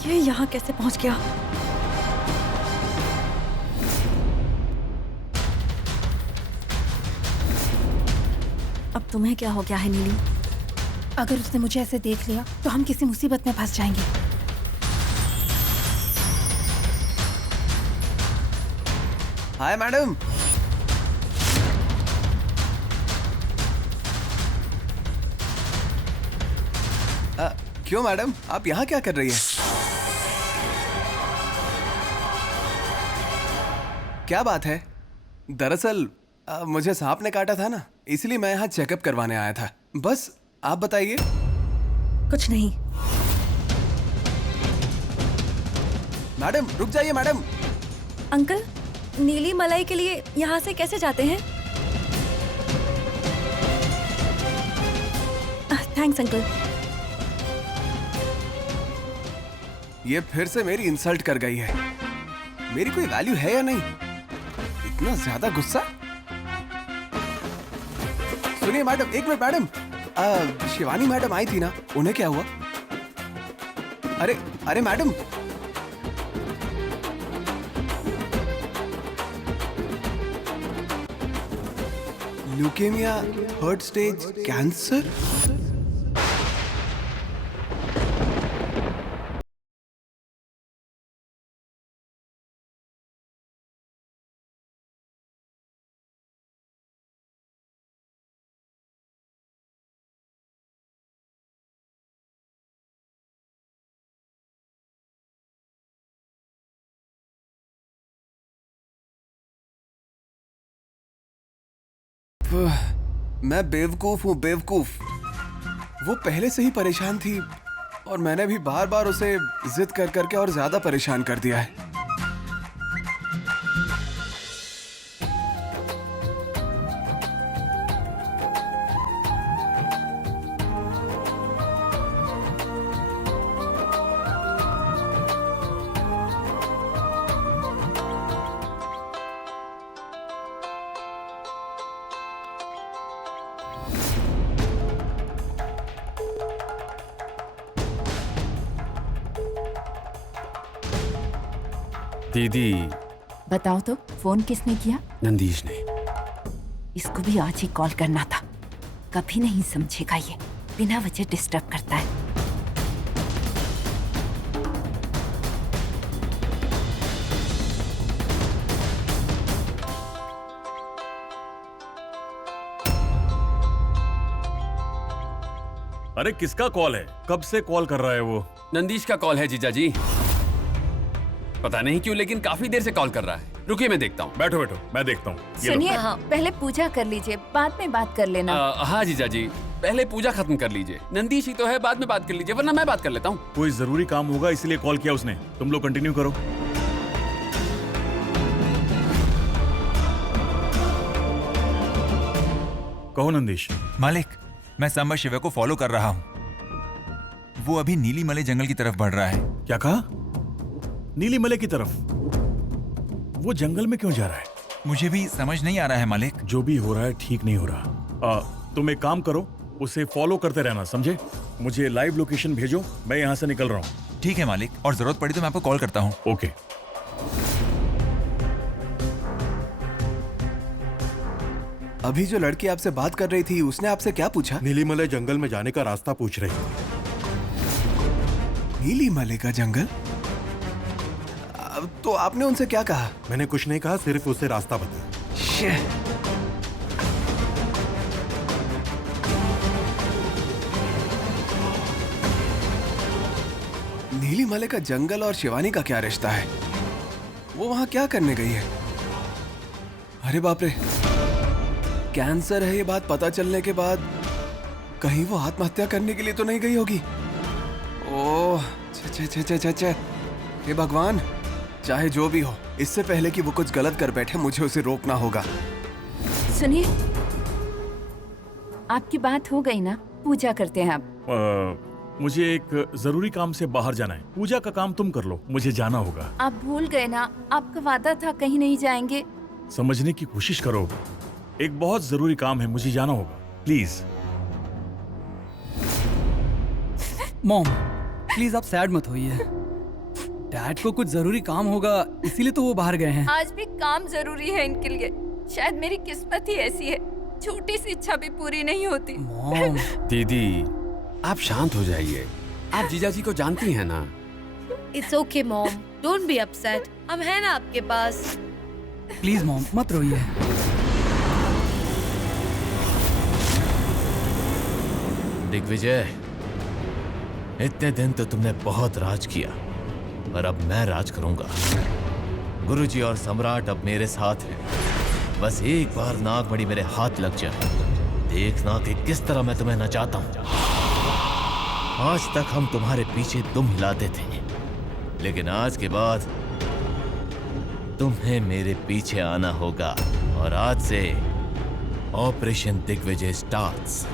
ये यहाँ कैसे पहुंच गया? अब तुम्हें क्या हो गया है नीली? अगर उसने मुझे ऐसे देख लिया तो हम किसी मुसीबत में फंस जाएंगे। Hi madam. क्यों मैडम, आप यहाँ क्या कर रही हैं? क्या बात है? दरअसल मुझे सांप ने काटा था ना, इसलिए मैं यहाँ चेकअप करवाने आया था। बस आप बताइए। कुछ नहीं। मैडम रुक जाइए मैडम। अंकल, नीली मलाई के लिए यहाँ से कैसे जाते हैं? Thanks uncle. ये फिर से मेरी इंसल्ट कर गई है। मेरी कोई वैल्यू है या नहीं? इतना ज्यादा गुस्सा। सुनिए मैडम, एक मिनट मैडम। शिवानी मैडम आई थी ना, उन्हें क्या हुआ? अरे अरे madam, leukaemia, third stage cancer. मैं बेवकूफ हूँ, बेवकूफ। वो पहले से ही परेशान थी और मैंने भी बार बार उसे जिद कर करके और ज्यादा परेशान कर दिया है। दीदी। बताओ तो, फोन किसने किया? नंदीश ने। इसको भी आज ही कॉल करना था। कभी नहीं समझेगा ये, बिना वजह डिस्टर्ब करता है। अरे किसका कॉल है? कब से कॉल कर रहा है वो? नंदीश का कॉल है जीजा जी। पता नहीं क्यों, लेकिन काफी देर से कॉल कर रहा है। रुकिए मैं देखता हूँ। बैठो बैठो, मैं देखता हूँ। सुनिए, पहले पूजा कर लीजिए, बाद में बात कर लेना। हाँ जीजा जी, पहले पूजा खत्म कर लीजिए। नंदीश ही तो है, बाद में बात कर लीजिए, वरना मैं बात कर लेता हूँ। कोई जरूरी काम होगा इसलिए कॉल किया उसने। तुम लोग कंटिन्यू करो। कहो नंदीश। मालिक, मैं सांबा शिवा को फॉलो कर रहा हूँ। वो अभी नीली मले जंगल की तरफ बढ़ रहा है। क्या कहा? नीली मले की तरफ? वो जंगल में क्यों जा रहा है? मुझे भी समझ नहीं आ रहा है मालिक। जो भी हो रहा है ठीक नहीं हो रहा। तुम एक काम करो, उसे फॉलो करते रहना, समझे? मुझे लाइव लोकेशन भेजो, मैं यहाँ से निकल रहा हूँ। ठीक है मालिक, और जरूरत पड़ी तो मैं आपको कॉल करता हूँ। ओके। अभी जो लड़की आपसे बात कर रही थी, उसने आपसे क्या पूछा? नीलीमले जंगल में जाने का रास्ता पूछ रही है। नीलीमले का जंगल? तो आपने उनसे क्या कहा? मैंने कुछ नहीं कहा, सिर्फ उसे रास्ता बताया। नीलीमले का जंगल और शिवानी का क्या रिश्ता है? वो वहां क्या करने गई है? अरे बाप रे, कैंसर है ये बात पता चलने के बाद कहीं वो आत्महत्या करने के लिए तो नहीं गई होगी? ओह, छे छे छे छे छे। हे भगवान, चाहे जो भी हो, इससे पहले कि वो कुछ गलत कर बैठे, मुझे उसे रोकना होगा। सुनिए, आपकी बात हो गई ना? पूजा करते हैं आप। मुझे एक जरूरी काम से बाहर जाना है। पूजा का काम तुम कर लो, मुझे जाना होगा। आप भूल गए ना, आपका वादा था कहीं नहीं जाएंगे। समझने की कोशिश करो, एक बहुत जरूरी काम है, मुझे जाना होगा, प्लीज। मॉम, प्लीज आप सैड मत होइए। डैड को कुछ जरूरी काम होगा, इसीलिए तो वो बाहर गए हैं। आज भी काम जरूरी है इनके लिए। शायद मेरी किस्मत ही ऐसी है, छोटी सी इच्छा भी पूरी नहीं होती। मॉम, दीदी आप शांत हो जाइए। आप जीजाजी को जानती हैं ना। It's okay mom, don't be upset, हम हैं ना आपके पास। प्लीज मॉम मत रोइए। दिग्विजय, इतने दिन तो तुमने बहुत राज किया, पर अब मैं राज करूंगा। गुरुजी और सम्राट अब मेरे साथ हैं। बस एक बार नागमणि मेरे हाथ लग जाए, देखना कि किस तरह मैं तुम्हें नचाता हूं। आज तक हम तुम्हारे पीछे दुम हिलाते थे, लेकिन आज के बाद तुम्हें मेरे पीछे आना होगा। और आज से ऑपरेशन दिग्विजय स्टार्ट्स।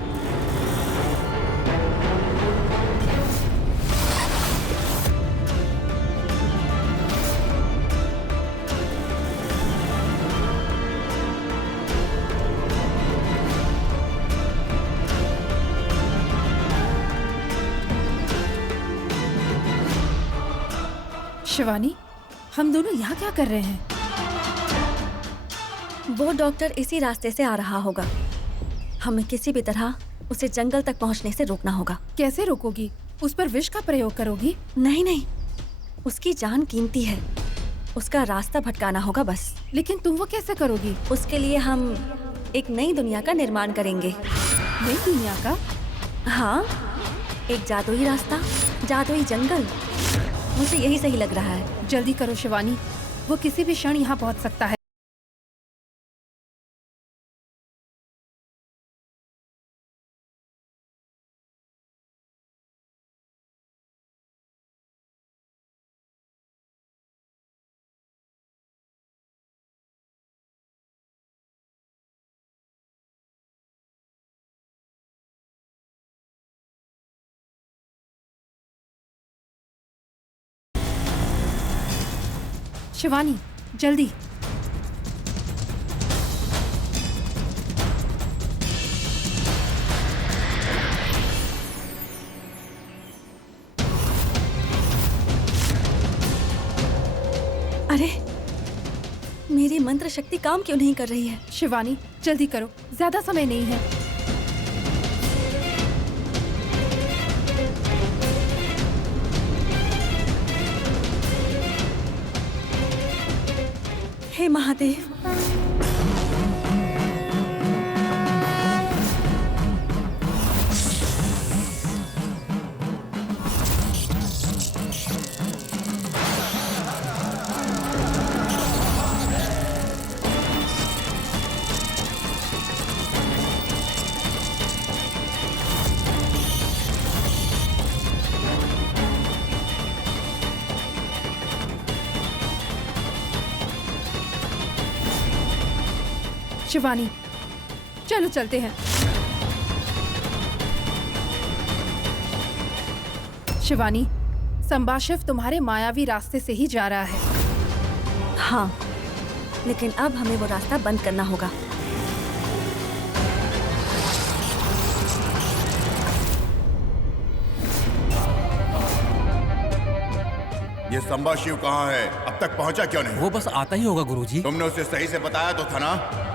शिवानी, हम दोनों यहाँ क्या कर रहे हैं? वो डॉक्टर इसी रास्ते से आ रहा होगा। हमें किसी भी तरह उसे जंगल तक पहुंचने से रोकना होगा। कैसे रोकोगी? उस पर विष का प्रयोग करोगी? नहीं नहीं, उसकी जान कीमती है, उसका रास्ता भटकाना होगा बस। लेकिन तुम वो कैसे करोगी? उसके लिए हम एक नई दुनिया का निर्माण करेंगे। नई दुनिया का? हाँ, एक जादुई रास्ता, जादुई जंगल। मुझे यही सही लग रहा है। जल्दी करो शिवानी, वो किसी भी क्षण यहाँ पहुँच सकता है। शिवानी, जल्दी। अरे, मेरी मंत्र शक्ति काम क्यों नहीं कर रही है? शिवानी, जल्दी करो, ज्यादा समय नहीं है। हे महादेव, शिवानी, चलो चलते हैं। शिवानी, संभाशिव तुम्हारे मायावी रास्ते से ही जा रहा है। हाँ, लेकिन अब हमें वो रास्ता बंद करना होगा। ये संभाशिव कहाँ है? अब तक पहुँचा क्यों नहीं? वो बस आता ही होगा गुरुजी। तुमने उसे सही से बताया तो था ना?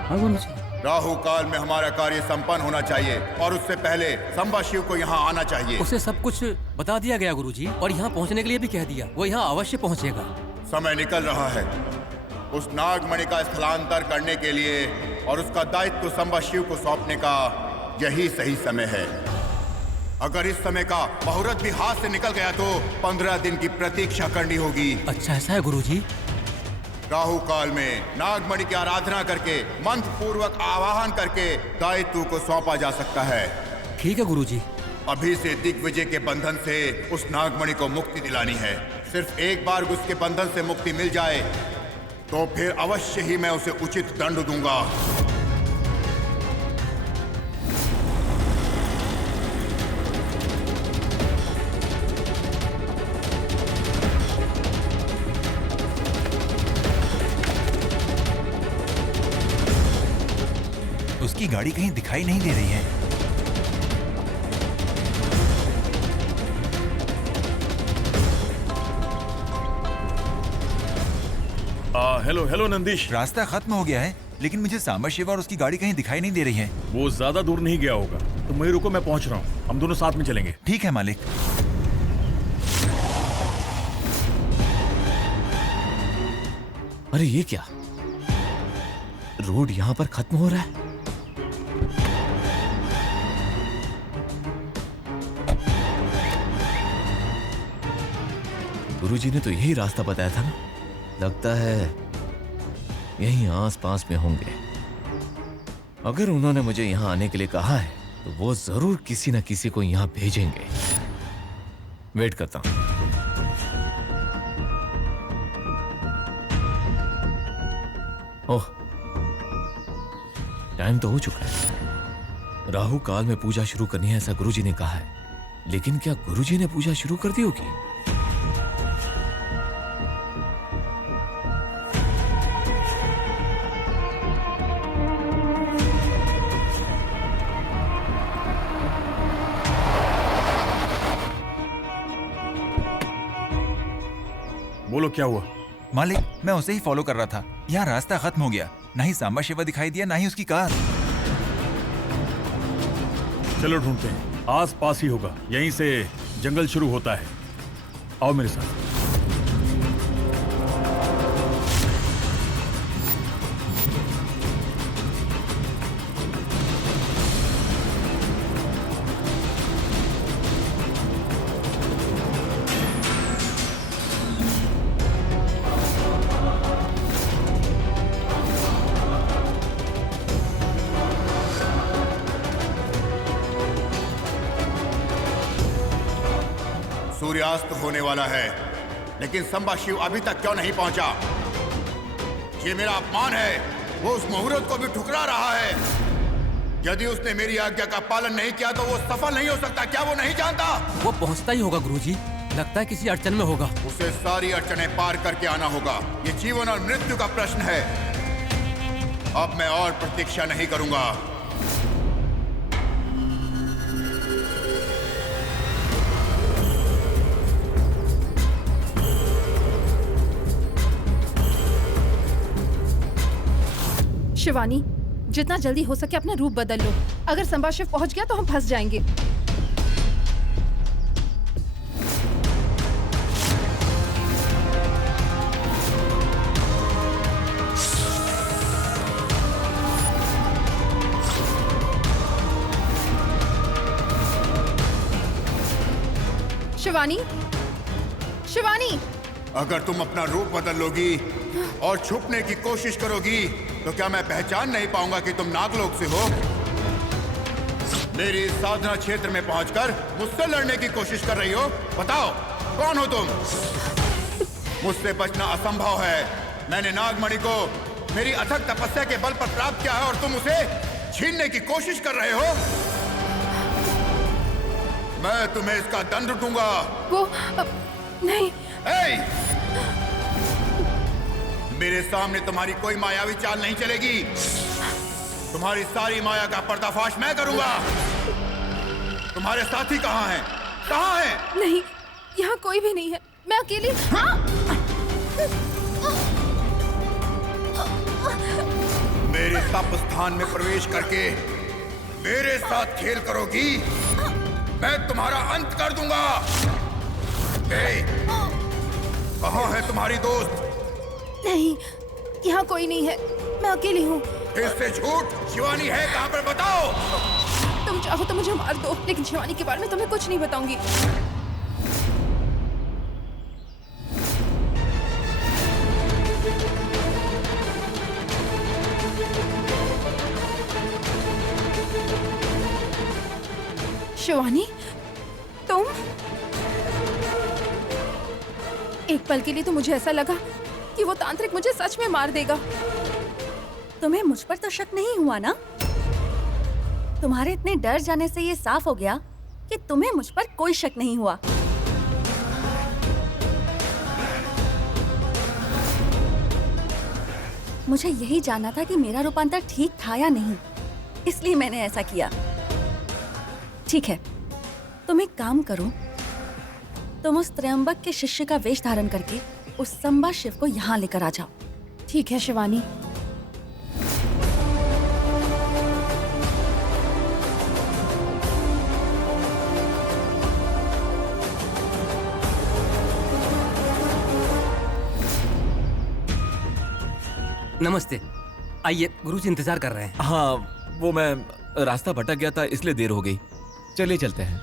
हाँ गुरुजी। राहु काल में हमारा कार्य संपन्न होना चाहिए और उससे पहले संभाशिव को यहाँ आना चाहिए। उसे सब कुछ बता दिया गया गुरुजी, और यहाँ पहुँचने के लिए भी कह दिया। वो यहाँ अवश्य पहुँचेगा। समय निकल रहा है उस नागमणि का स्थलांतर करने के लिए, और उसका दायित्व संभाशिव को सौंपने का यही सही समय है। अगर इस समय का मुहूर्त भी हाथ से निकल गया तो 15 दिन की प्रतीक्षा करनी होगी। अच्छा, ऐसा है गुरुजी। राहु काल में नागमणि की आराधना करके, मंत्र पूर्वक आवाहन करके दायित्व को सौंपा जा सकता है। ठीक है गुरुजी। अभी से दिग्विजय के बंधन से उस नागमणि को मुक्ति दिलानी है। सिर्फ एक बार उसके बंधन से मुक्ति मिल जाए तो फिर अवश्य ही मैं उसे उचित दंड दूंगा। उसकी गाड़ी कहीं दिखाई नहीं दे रही है। Hello hello Nandish. रास्ता खत्म हो गया है, लेकिन मुझे सांबा शिवा और उसकी गाड़ी कहीं दिखाई नहीं दे रही है। वो ज्यादा दूर नहीं गया होगा, तुम वहीं रुको, मैं पहुंच रहा हूँ, हम दोनों साथ में चलेंगे। ठीक है मालिक। अरे ये क्या, रोड यहां पर खत्म हो रहा है? गुरुजी ने तो यही रास्ता बताया था ना, लगता है यहीं आस-पास में होंगे। अगर उन्होंने मुझे यहां आने के लिए कहा है तो वो जरूर किसी न किसी को यहां भेजेंगे। वेट करता हूं। ओह, टाइम तो हो चुका है। राहु काल में पूजा शुरू करनी है ऐसा गुरुजी ने कहा है, लेकिन क्या गुरुजी ने पूजा शुरू कर दी होगी? बोलो क्या हुआ? मालिक, मैं उसे ही फॉलो कर रहा था। यहाँ रास्ता खत्म हो गया, ना ही सांबा शिवा दिखाई दिया, ना ही उसकी कार। चलो ढूंढते हैं, आस पास ही होगा, यहीं से जंगल शुरू होता है। आओ मेरे साथ। सूर्यास्त होने वाला है, लेकिन संबा शिव अभी तक क्यों नहीं पहुंचा? ये मेरा अपमान है। वो उस मुहूर्त को भी ठुकरा रहा है। यदि उसने मेरी आज्ञा का पालन नहीं किया तो वो सफल नहीं हो सकता। क्या वो नहीं जानता? वो पहुंचता ही होगा गुरुजी, लगता है किसी अड़चन में होगा। उसे सारी अड़चनें पार करके आना होगा। ये जीवन और मृत्यु का प्रश्न है। अब मैं और प्रतीक्षा नहीं करूंगा। शिवानी, जितना जल्दी हो सके अपना रूप बदल लो। अगर संभाशिव पहुंच गया तो हम फंस जाएंगे। शिवानी, शिवानी, अगर तुम अपना रूप बदल लोगी और छुपने की कोशिश करोगी तो क्या मैं पहचान नहीं पाऊंगा कि तुम नागलोक से हो? मेरी साधना क्षेत्र में पहुंचकर मुझसे लड़ने की कोशिश कर रही हो? बताओ, कौन हो तुम? मुझसे बचना असंभव है। मैंने नागमणि को मेरी अथक तपस्या के बल पर प्राप्त किया है और तुम उसे छीनने की कोशिश कर रहे हो। मैं तुम्हें इसका दंड दूंगा। वो नहीं। मेरे सामने तुम्हारी कोई मायावी चाल नहीं चलेगी। तुम्हारी सारी माया का पर्दाफाश मैं करूंगा। तुम्हारे साथी कहाँ हैं? कहाँ हैं? नहीं, यहाँ कोई भी नहीं है। मैं अकेली। मेरे तप स्थान में प्रवेश करके मेरे साथ खेल करोगी, मैं तुम्हारा अंत कर दूंगा। कहाँ है तुम्हारी दोस्त? नहीं, यहाँ कोई नहीं है। मैं अकेली हूँ। इससे झूठ। शिवानी है कहाँ पर? बताओ। तुम चाहो तो मुझे मार दो, लेकिन शिवानी के बारे में तुम्हें कुछ नहीं बताऊंगी। शिवानी, तुम? एक पल के लिए तो मुझे ऐसा लगा कि वो तांत्रिक मुझे सच में मार देगा। तुम्हें मुझ पर तो शक नहीं हुआ ना? तुम्हारे इतने डर जाने से ये साफ हो गया कि तुम्हें मुझ पर कोई शक नहीं हुआ। मुझे यही जानना था कि मेरा रूपांतर ठीक था या नहीं, इसलिए मैंने ऐसा किया। ठीक है, तुम एक काम करो, तुम उस त्रयंबक के शिष्य का वेश धारण करके उस संबा शिव को यहाँ लेकर आ जाओ। ठीक है शिवानी। नमस्ते, आइए, गुरुजी इंतजार कर रहे हैं। हाँ, वो मैं रास्ता भटक गया था इसलिए देर हो गई। चलिए चलते हैं।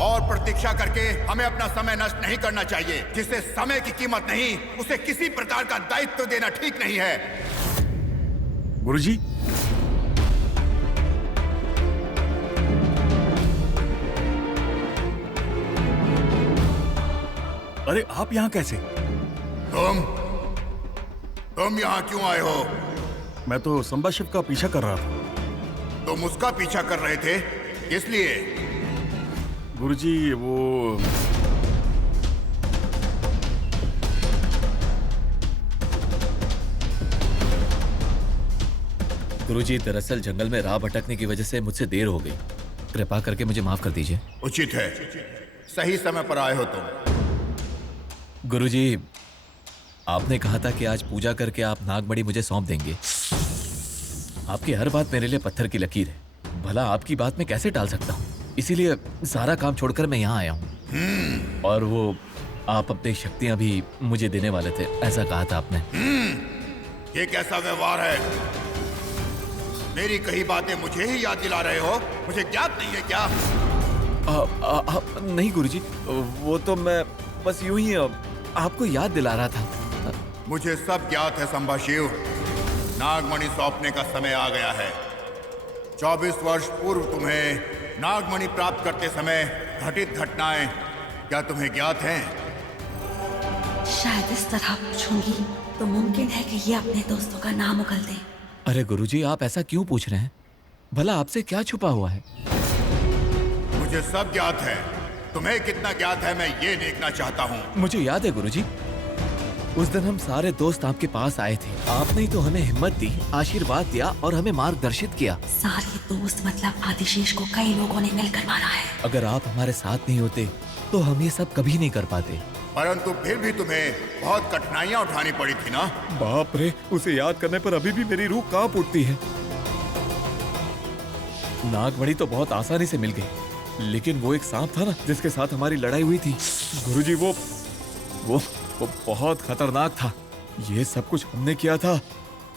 और प्रतीक्षा करके हमें अपना समय नष्ट नहीं करना चाहिए। जिसे समय की कीमत नहीं, उसे किसी प्रकार का दायित्व देना ठीक नहीं है। गुरुजी, अरे आप यहाँ कैसे? तुम यहाँ क्यों आए हो? मैं तो संबा शिव का पीछा कर रहा था। तुम उसका पीछा कर रहे थे, किस लिए? गुरुजी, वो गुरुजी, दरअसल जंगल में राह भटकने की वजह से मुझसे देर हो गई। कृपा करके मुझे माफ कर दीजिए। उचित है, सही समय पर आए हो तुम। गुरुजी, आपने कहा था कि आज पूजा करके आप नागमणि मुझे सौंप देंगे। आपकी हर बात मेरे लिए पत्थर की लकीर है। भला आपकी बात मैं कैसे टाल सकता हूँ? इसीलिए सारा काम छोड़कर मैं यहाँ आया हूँ। और वो आप अपनी शक्तियाँ भी मुझे देने वाले थे, ऐसा कहा था आपने। ये कैसा व्यवहार है? मेरी कही बातें मुझे ही याद दिला रहे हो? मुझे ज्ञात नहीं है क्या? नहीं गुरुजी, वो तो मैं बस यूं ही आपको याद दिला रहा था। मुझे सब ज्ञात है संभाशिव। नागमणि सौंपने का समय आ गया है। 24 वर्ष पूर्व तुम्हें नागमणि प्राप्त करते समय घटित घटनाएं क्या तुम्हें ज्ञात हैं? शायद इस तरह पूछूंगी तो मुमकिन है कि ये अपने दोस्तों का नाम उगल दे। अरे गुरुजी, आप ऐसा क्यों पूछ रहे हैं? भला आपसे क्या छुपा हुआ है? मुझे सब ज्ञात है। तुम्हें कितना ज्ञात है मैं ये देखना चाहता हूँ। मुझे याद है गुरुजी, उस दिन हम सारे दोस्त आपके पास आए थे। आपने ही तो हमें हिम्मत दी, आशीर्वाद दिया और हमें मार्गदर्शित किया। सारे दोस्त मतलब आदिशेष को कई लोगों ने मिलकर मारा है। अगर आप हमारे साथ नहीं होते तो हम ये सब कभी नहीं कर पाते। परंतु फिर भी तुम्हें बहुत कठिनाइयाँ उठानी पड़ी थी ना? बाप रे, उसे याद करने पर अभी भी मेरी रूह कांप उठती है। नागमणि तो बहुत आसानी से मिल गई, लेकिन वो एक सांप था ना जिसके साथ हमारी लड़ाई हुई थी। गुरुजी, वो बहुत खतरनाक था। ये सब कुछ हमने किया था,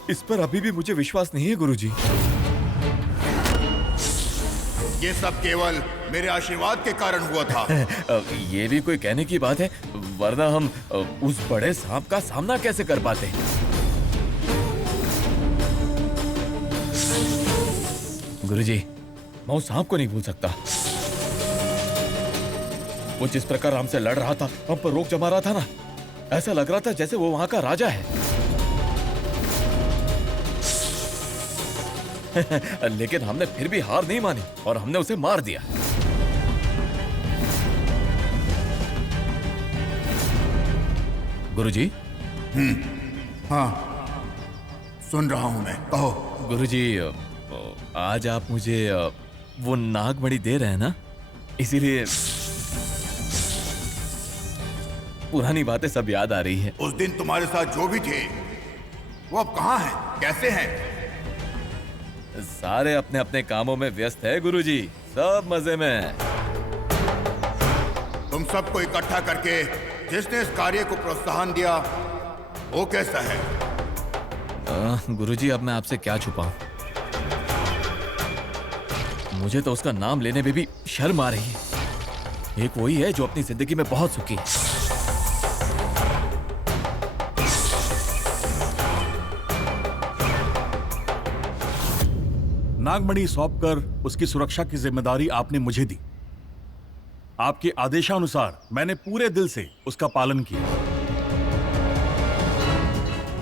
इस पर अभी भी मुझे विश्वास नहीं है गुरुजी। ये सब केवल मेरे आशीर्वाद के कारण हुआ था। ये भी कोई कहने की बात है, वरना हम उस बड़े सांप का सामना कैसे कर पाते? गुरुजी, मैं उस सांप को नहीं भूल सकता। वो जिस प्रकार हमसे लड़ रहा था, हम पर रोक जमा रहा था ना, ऐसा लग रहा था जैसे वो वहां का राजा है। लेकिन हमने फिर भी हार नहीं मानी और हमने उसे मार दिया। गुरुजी? हाँ, सुन रहा हूं मैं, कहो। गुरुजी, आज आप मुझे वो नागमणि दे रहे हैं ना, इसीलिए पुरानी बातें सब याद आ रही है। उस दिन तुम्हारे साथ जो भी थे वो अब कहाँ हैं? कैसे हैं? सारे अपने अपने कामों में व्यस्त है गुरुजी, सब मजे में। तुम सबको इकट्ठा करके जिसने इस कार्य को प्रोत्साहन दिया वो कैसा है? गुरुजी, अब मैं आपसे क्या छुपाऊं? मुझे तो उसका नाम लेने में भी शर्म आ रही है। एक वही है जो अपनी जिंदगी में बहुत सुखी है। नागमणि सौंपकर उसकी सुरक्षा की जिम्मेदारी आपने मुझे दी। आपके आदेशानुसार मैंने पूरे दिल से उसका पालन किया।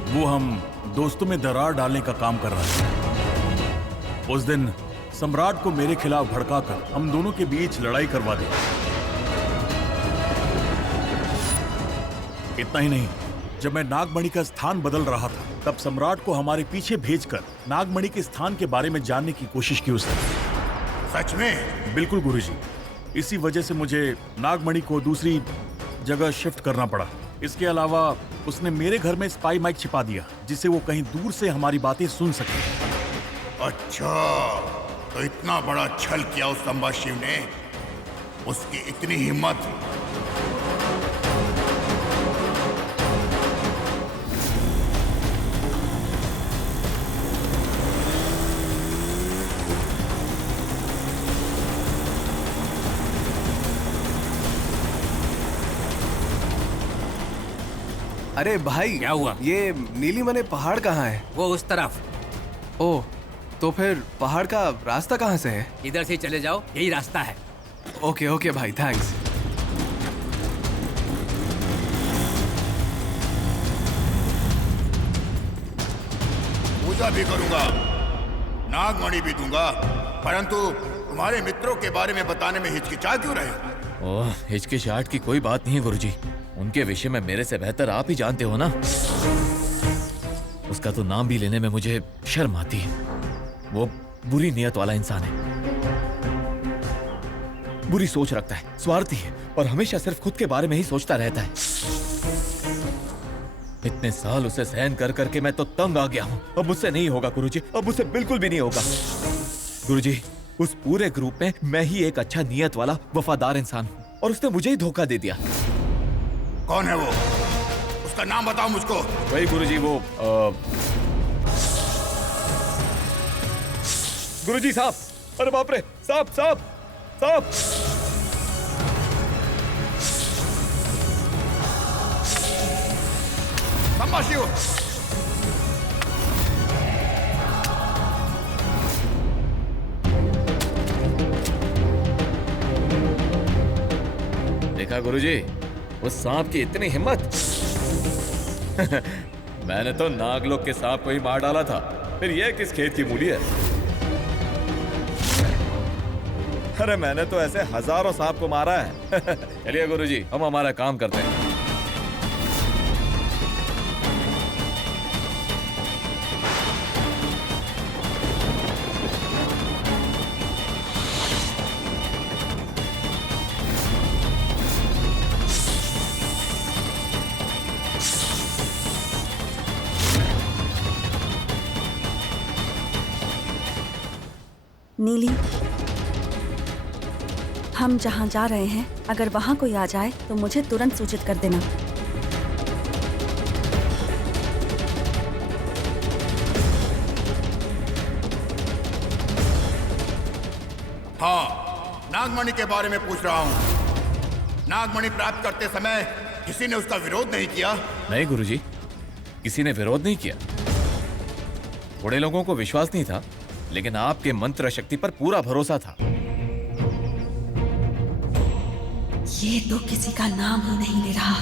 वो हम दोस्तों में दरार डालने का काम कर रहे थे। उस दिन सम्राट को मेरे खिलाफ भड़काकर हम दोनों के बीच लड़ाई करवा दी। इतना ही नहीं, जब मैं नागमणि का स्थान बदल रहा था तब सम्राट को हमारे पीछे भेजकर नागमणि के स्थान के बारे में जानने की कोशिश की उसने। सच में? बिल्कुल गुरुजी, इसी वजह से मुझे नागमणि को दूसरी जगह शिफ्ट करना पड़ा। इसके अलावा उसने मेरे घर में स्पाई माइक छिपा दिया, जिससे वो कहीं दूर से हमारी बातें सुन सके। अच्छा, तो इतना बड़ा छल किया उस संभाशिव ने, उसकी इतनी हिम्मत। अरे भाई, क्या हुआ? ये नीलीमने पहाड़ कहाँ है? वो उस तरफ। ओह, तो फिर पहाड़ का रास्ता कहाँ से है? इधर से चले जाओ, यही रास्ता है। ओके ओके भाई, थैंक्स। पूजा भी करूंगा, नागमणि भी दूंगा, परंतु तुम्हारे मित्रों के बारे में बताने में हिचकिचा क्यों रहे? ओह, हिचकिचाहट की कोई बात नहीं है गुरुजी। उनके विषय में मेरे से बेहतर आप ही जानते हो ना। उसका तो नाम भी लेने में मुझे शर्म आती है। वो बुरी नियत वाला इंसान है, बुरी सोच रखता है, स्वार्थी है और हमेशा सिर्फ खुद के बारे में ही सोचता रहता है। इतने साल उसे सहन कर करके मैं तो तंग आ गया हूं। अब मुझसे नहीं होगा गुरुजी, अब मुझसे बिल्कुल भी नहीं होगा। गुरुजी, उस पूरे ग्रुप में मैं ही एक अच्छा नियत वाला वफादार इंसान हूं और उसने मुझे ही धोखा दे दिया। कौन है वो? उसका नाम बताओ मुझको। वही गुरुजी, वो गुरुजी साहब। अरे बाप रे, साहब साहब साहब। संभाशिव, देखा गुरुजी, उस सांप की इतनी हिम्मत। मैंने तो नागलोक के सांप को ही मार डाला था, फिर ये किस खेत की मूली है? अरे मैंने तो ऐसे हजारों सांप को मारा है। चलिए गुरुजी, हम हमारा काम करते हैं। नीली, हम जहाँ जा रहे हैं, अगर वहाँ कोई आ जाए तो मुझे तुरंत सूचित कर देना। हाँ, नागमणि के बारे में पूछ रहा हूँ। नागमणि प्राप्त करते समय किसी ने उसका विरोध नहीं किया? नहीं गुरुजी, किसी ने विरोध नहीं किया। बड़े लोगों को विश्वास नहीं था, लेकिन आपके मंत्र शक्ति पर पूरा भरोसा था। ये तो किसी का नाम ही नहीं ले रहा।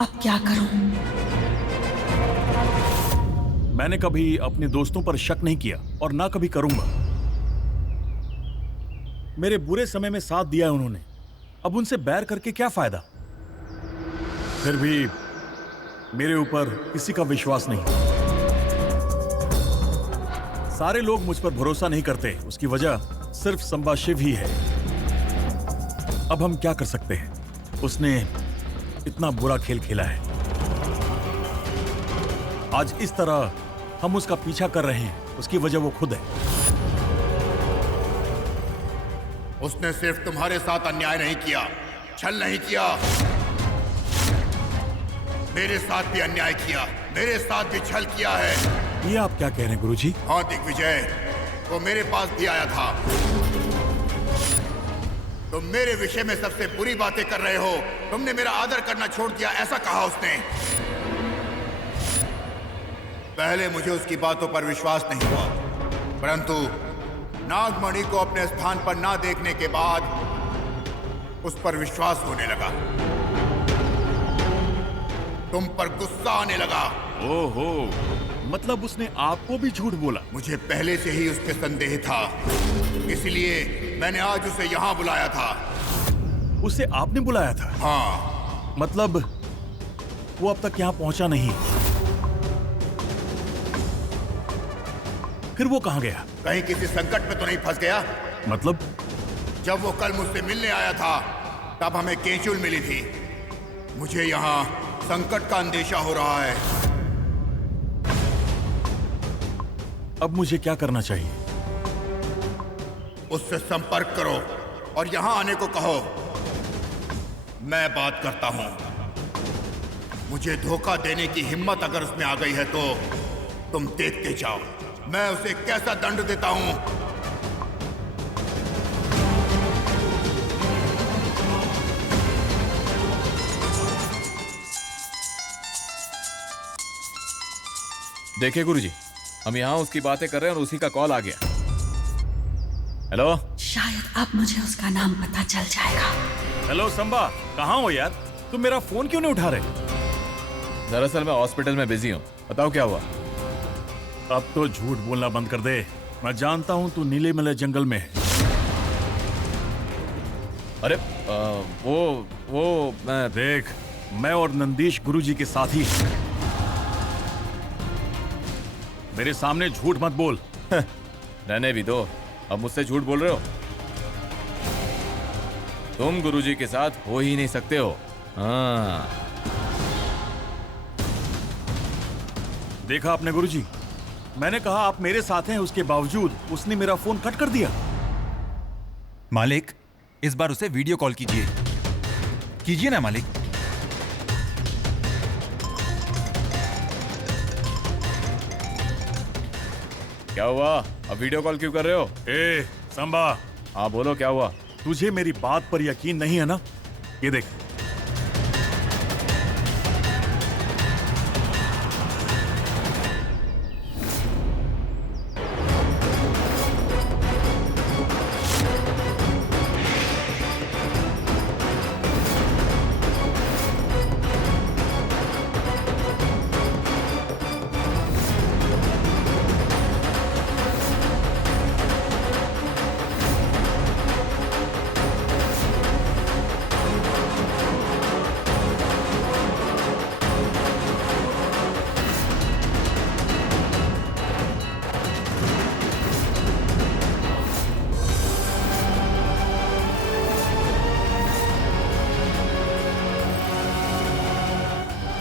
अब क्या करूं? मैंने कभी अपने दोस्तों पर शक नहीं किया और ना कभी करूंगा। मेरे बुरे समय में साथ दिया है उन्होंने, अब उनसे बैर करके क्या फायदा? फिर भी मेरे ऊपर किसी का विश्वास नहीं। सारे लोग मुझ पर भरोसा नहीं करते, उसकी वजह सिर्फ संभाशिव ही है। अब हम क्या कर सकते हैं? उसने इतना बुरा खेल खेला है। आज इस तरह हम उसका पीछा कर रहे हैं, उसकी वजह वो खुद है। उसने सिर्फ तुम्हारे साथ अन्याय नहीं किया, छल नहीं किया, मेरे साथ भी अन्याय किया, मेरे साथ भी छल किया है। ये आप क्या कह रहे हैं गुरुजी? हाँ दिग्विजय, वो मेरे पास भी आया था। तुम मेरे विषय में सबसे बुरी बातें कर रहे हो, तुमने मेरा आदर करना छोड़ दिया, ऐसा कहा उसने। पहले मुझे उसकी बातों पर विश्वास नहीं हुआ, परंतु नागमणि को अपने स्थान पर ना देखने के बाद उस पर विश्वास होने लगा, तुम पर गुस्सा आने लगा। ओहो, मतलब उसने आपको भी झूठ बोला? मुझे पहले से ही उस पर संदेह था, इसलिए मैंने आज उसे यहाँ बुलाया था। उसे आपने बुलाया था? हाँ। मतलब वो अब तक यहाँ पहुंचा नहीं, फिर वो कहाँ गया? कहीं किसी संकट में तो नहीं फंस गया? मतलब? जब वो कल मुझसे मिलने आया था, तब हमें केचुल मिली थी। मुझे यहाँ संकट का अंदेशा हो रहा है। अब मुझे क्या करना चाहिए? उससे संपर्क करो और यहाँ आने को कहो। मैं बात करता हूँ। मुझे धोखा देने की हिम्मत अगर उसमें आ गई है तो तुम देखते जाओ मैं उसे कैसा दंड देता हूँ। देखिए गुरुजी, हम यहाँ उसकी बातें कर रहे हैं और उसी का कॉल आ गया। हेलो, शायद अब मुझे उसका नाम पता चल जाएगा। हेलो संबा, कहाँ हो यार? तुम मेरा फोन क्यों नहीं उठा रहे? दरअसल मैं हॉस्पिटल में बिजी हूँ। बताओ क्या हुआ? अब तो झूठ बोलना बंद कर दे। मैं जानता हूँ तू नीलीमलय जंगल में है। अरे वो मैं देख, मैं और नंदीश गुरुजी के साथी हैं। मेरे सामने झूठ मत बोल। रहने भी दो, अब मुझसे झूठ बोल रहे हो? तुम गुरुजी के साथ हो ही नहीं सकते हो। हाँ। देखा आपने गुरुजी, मैंने कहा आप मेरे साथ हैं, उसके बावजूद उसने मेरा फोन कट कर दिया। मालिक, इस बार उसे वीडियो कॉल कीजिए। कीजिए ना मालिक। क्या हुआ? अब वीडियो कॉल क्यों कर रहे हो? ए संबा। हाँ बोलो, क्या हुआ? तुझे मेरी बात पर यकीन नहीं है ना? ये देख।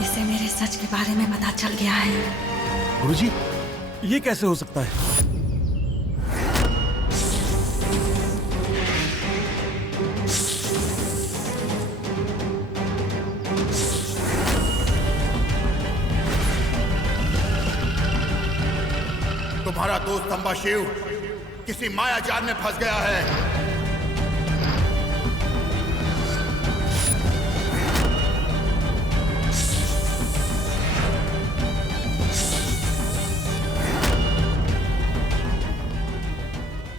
इसे मेरे सच के बारे में पता चल गया है। गुरुजी, ये कैसे हो सकता है? तुम्हारा दोस्त संबाशिव किसी माया जाल में फंस गया है।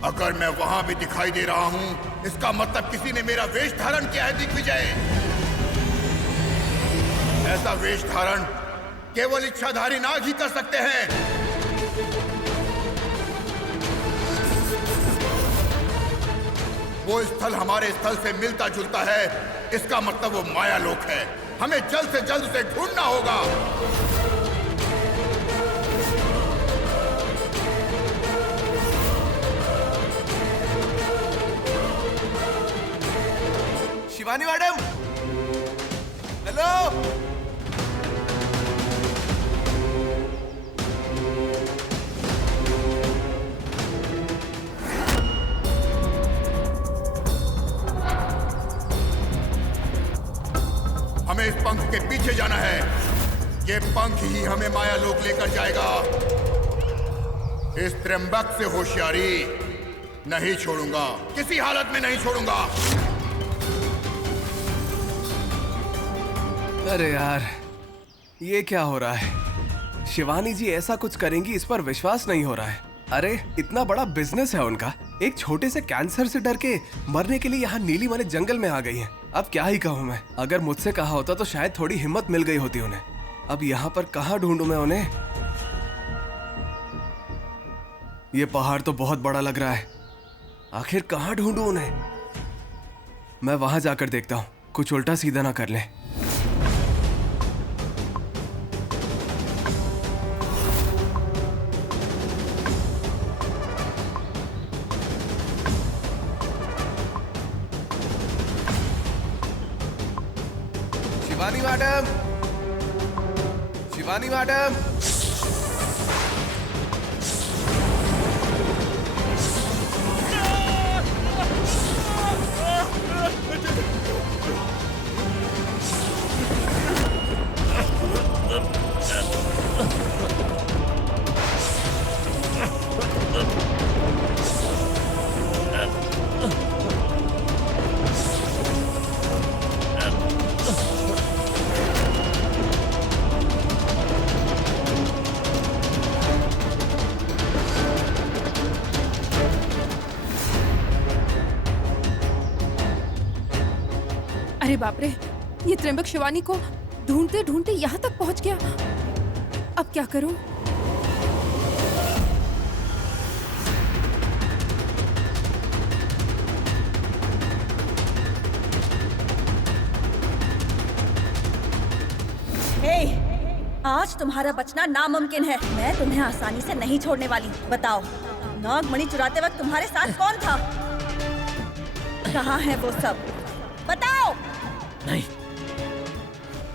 अगर मैं वहां भी दिखाई दे रहा हूं, इसका मतलब किसी ने मेरा वेश धारण किया है दिग्विजय। ऐसा वेश धारण केवल इच्छाधारी नाग ही कर सकते हैं। वो स्थल हमारे स्थल से मिलता जुलता है, इसका मतलब वो माया लोक है। हमें जल्द से जल्द उसे ढूंढना होगा। Shivani madam, hello. हमें इस पंख के पीछे जाना है। ये पंख ही हमें माया लोक लेकर जाएगा। इस त्र्यंबक से होशियारी नहीं छोड़ूंगा, किसी हालत में नहीं छोड़ूंगा। अरे यार, ये क्या हो रहा है? शिवानी जी ऐसा कुछ करेंगी, इस पर विश्वास नहीं हो रहा है। अरे इतना बड़ा बिजनेस है उनका, एक छोटे से कैंसर से डर के मरने के लिए यहाँ नीलीमलय जंगल में आ गई हैं। अब क्या ही कहूँ मैं। अगर मुझसे कहा होता तो शायद थोड़ी हिम्मत मिल गई होती उन्हें। अब यहाँ पर कहाँ ढूंढूं मैं उन्हें? ये पहाड़ तो बहुत बड़ा लग रहा है। आखिर कहाँ ढूंढूं उन्हें? मैं वहां जाकर देखता हूँ, कुछ उल्टा सीधा ना कर लें। शिवानी मैडम, शिवानी मैडम, अरे बाप रे, ये त्र्यंबक शिवानी को ढूंढते ढूंढते यहाँ तक पहुँच गया। अब क्या करूं? आज तुम्हारा बचना नामुमकिन है। मैं तुम्हें आसानी से नहीं छोड़ने वाली। बताओ, नागमणि चुराते वक्त तुम्हारे साथ कौन था? कहाँ है वो सब? बताओ। नहीं,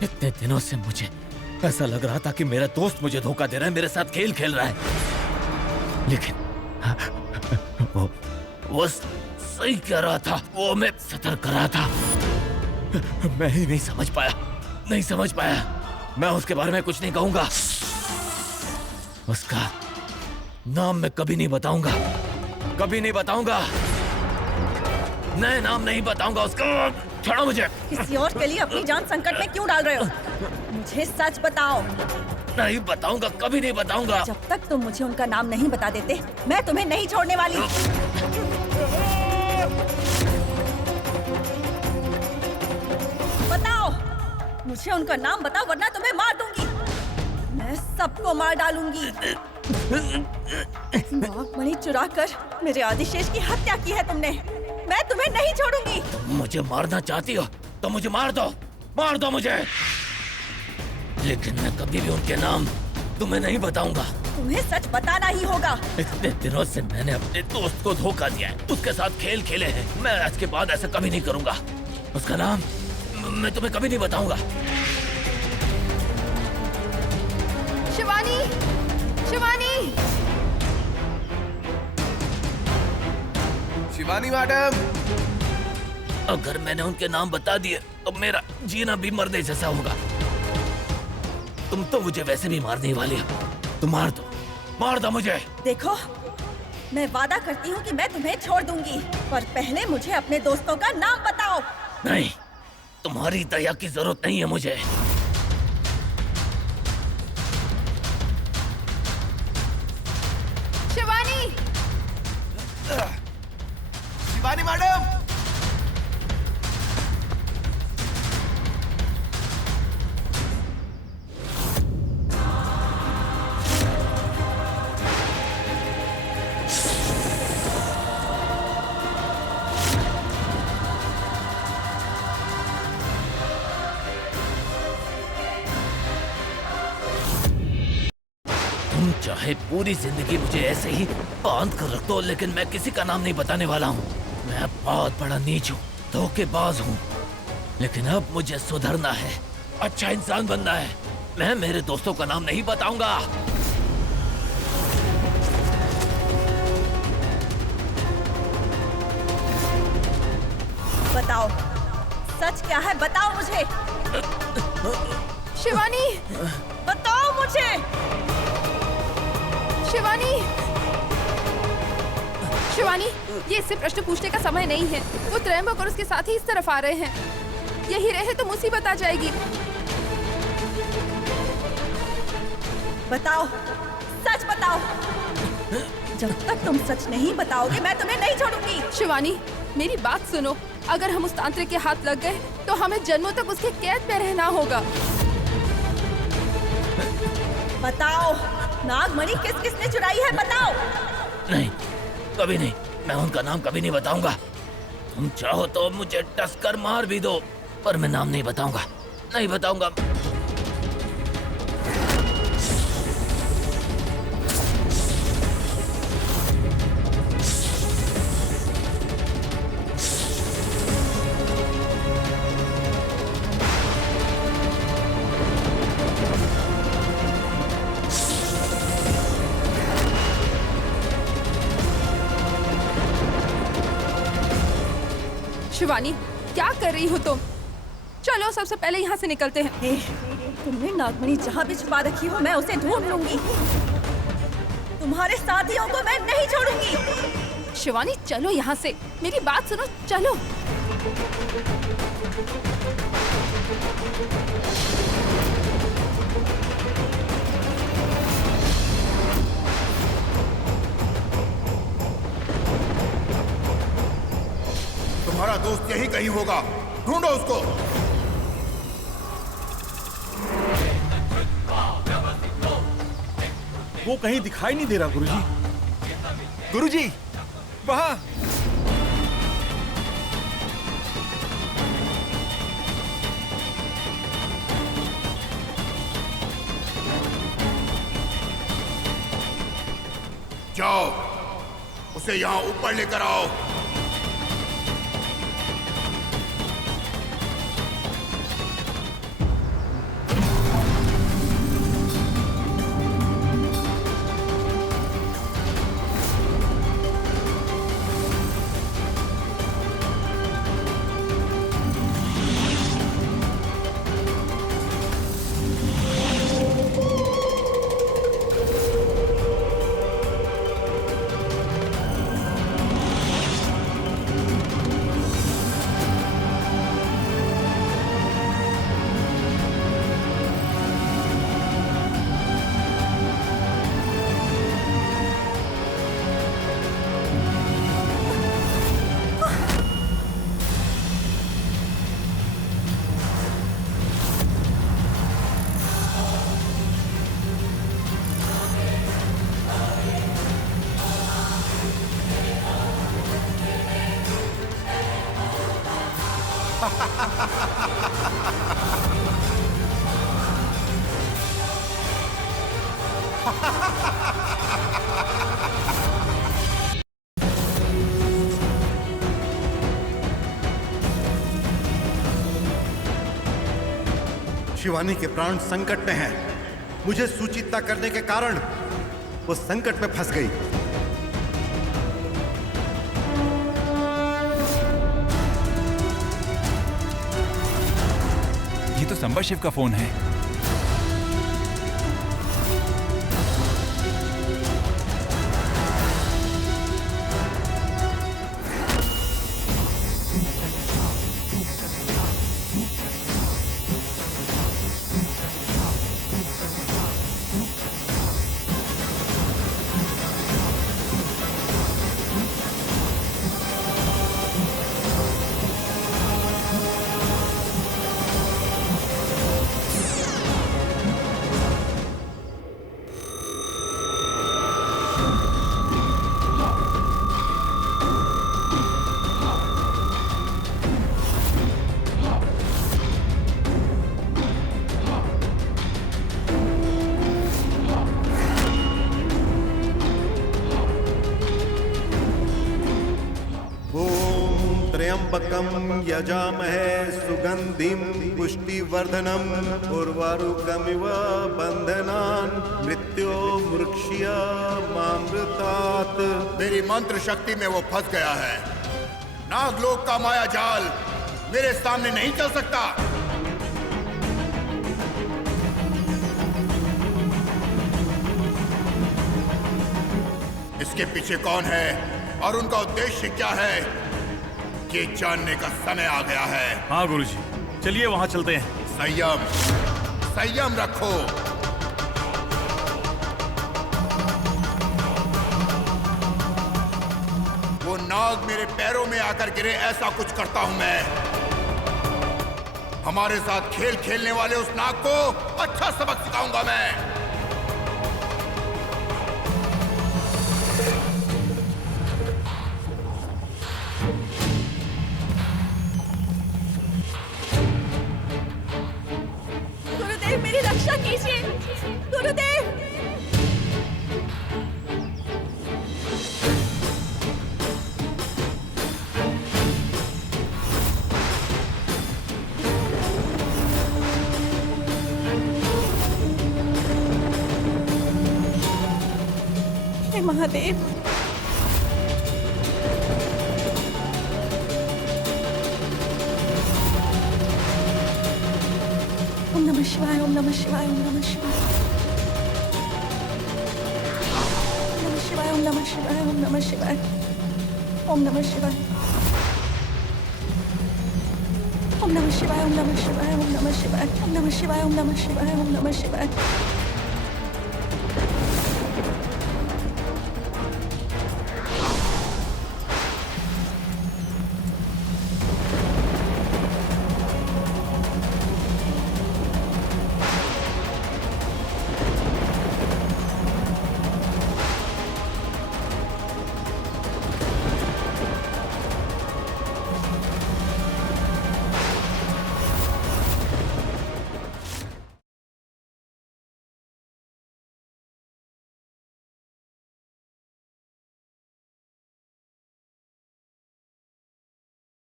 इतने दिनों से मुझे ऐसा लग रहा था कि मेरा दोस्त मुझे धोखा दे रहा है, मेरे साथ खेल खेल रहा है, लेकिन वो सही कह रहा था, वो मैं सतर्क कर रहा था। मैं ही नहीं समझ पाया। मैं उसके बारे में कुछ नहीं कहूंगा। उसका नाम मैं कभी नहीं बताऊंगा। मैं नाम नहीं बताऊंगा उसका। छोड़ो मुझे। किसी और के लिए अपनी जान संकट में क्यों डाल रहे हो? मुझे सच बताओ। नहीं बताऊंगा, कभी नहीं बताऊंगा। जब तक तुम मुझे उनका नाम नहीं बता देते, मैं तुम्हें नहीं छोड़ने वाली। बताओ, मुझे उनका नाम बताओ, वरना तुम्हें मार दूंगी। मैं सबको मार डालूंगी। नागमणि चुराकर मेरे आदिशेष की हत्या की है तुमने। मैं तुम्हें नहीं छोड़ूंगी। तुम मुझे मारना चाहती हो तो मुझे मार दो मुझे, लेकिन मैं कभी भी उनके नाम तुम्हें नहीं बताऊंगा। तुम्हें सच बताना ही होगा। इतने दिनों से मैंने अपने दोस्त को धोखा दिया है, उसके साथ खेल खेले हैं। मैं आज के बाद ऐसा कभी नहीं करूंगा। उसका नाम मैं तुम्हें कभी नहीं बताऊंगा। शिवानी, शिवानी, शिवानी मैडम। अगर मैंने उनके नाम बता दिए तो मेरा जीना भी मरने जैसा होगा। तुम तो मुझे वैसे भी मारने वाली हो। तुम मार दो मुझे। देखो, मैं वादा करती हूँ कि मैं तुम्हें छोड़ दूंगी, पर पहले मुझे अपने दोस्तों का नाम बताओ। नहीं, तुम्हारी दया की जरूरत नहीं है मुझे। शिवानी, शिवानी मैडम। तुम चाहे पूरी जिंदगी मुझे ऐसे ही बांध कर रख दो, लेकिन मैं किसी का नाम नहीं बताने वाला हूँ। मैं बहुत बड़ा नीच हूँ, धोखेबाज हूँ, लेकिन अब मुझे सुधरना है, अच्छा इंसान बनना है। मैं मेरे दोस्तों का नाम नहीं बताऊंगा। बताओ, सच क्या है? बताओ मुझे। शिवानी, बताओ मुझे। शिवानी, शिवानी, ये इससे प्रश्न पूछने का समय नहीं है। वो त्रयंबक और उसके साथी इस तरफ आ रहे हैं। यही रहे तो मुसीबत आ जाएगी। बताओ, सच बताओ। जब तक तुम सच नहीं बताओगे, मैं तुम्हें नहीं छोड़ूंगी। शिवानी, मेरी बात सुनो। अगर हम उस तांत्रिक के हाथ लग गए तो हमें जन्मों तक उसके कैद में रहना होगा। बताओ, नागमणि किस किसने चुराई है? बताओ। नहीं, कभी नहीं। मैं उनका नाम कभी नहीं बताऊंगा। तुम चाहो तो मुझे डस कर मार भी दो, पर मैं नाम नहीं बताऊंगा। नहीं बताऊंगा। शिवानी, क्या कर रही हो तुम? चलो सबसे पहले यहाँ से निकलते हैं। तुमने नागमणि जहाँ भी छुपा रखी हो मैं उसे ढूंढ लूंगी। तुम्हारे साथियों को मैं नहीं छोड़ूंगी। शिवानी चलो यहाँ से, मेरी बात सुनो, चलो। तुम्हारा दोस्त यही कहीं होगा, ढूंढो उसको। वो कहीं दिखाई नहीं दे रहा गुरुजी। गुरुजी, वहां। जाओ, उसे यहां ऊपर लेकर आओ। शिवानी के प्राण संकट में हैं। मुझे सूचित न करने के कारण वो संकट में फंस गई। ये तो संभाशिव का फोन है। त्र्यंबकम यजामहे सुगंधिम पुष्टिवर्धनम उर्वारुकमिव बंधनान मृत्यो मृक्षिया मामृतात। मेरी मंत्र शक्ति में वो फंस गया है। नागलोक का माया जाल मेरे सामने नहीं चल सकता। इसके पीछे कौन है और उनका उद्देश्य क्या है, ये जानने का समय आ गया है। हाँ गुरुजी, चलिए वहां चलते हैं। संयम, संयम रखो। वो नाग मेरे पैरों में आकर गिरे, ऐसा कुछ करता हूं मैं। हमारे साथ खेल खेलने वाले उस नाग को अच्छा सबक सिखाऊंगा मैं। गुरुदेव मेरी रक्षा कीजिए, गुरुदेव। हे महादेव। नमः शिवाय, ओम नमः शिवाय, ओम नमः शिवाय। ओम नमः शिवाय, ओम नमः शिवाय, ओम नमः शिवाय। ओम नमः शिवाय, ओम नमः शिवाय, ओम नमः शिवाय, ओम नमः शिवाय, ओम नमः शिवाय, ओम नमः शिवाय, ओम नमः शिवाय।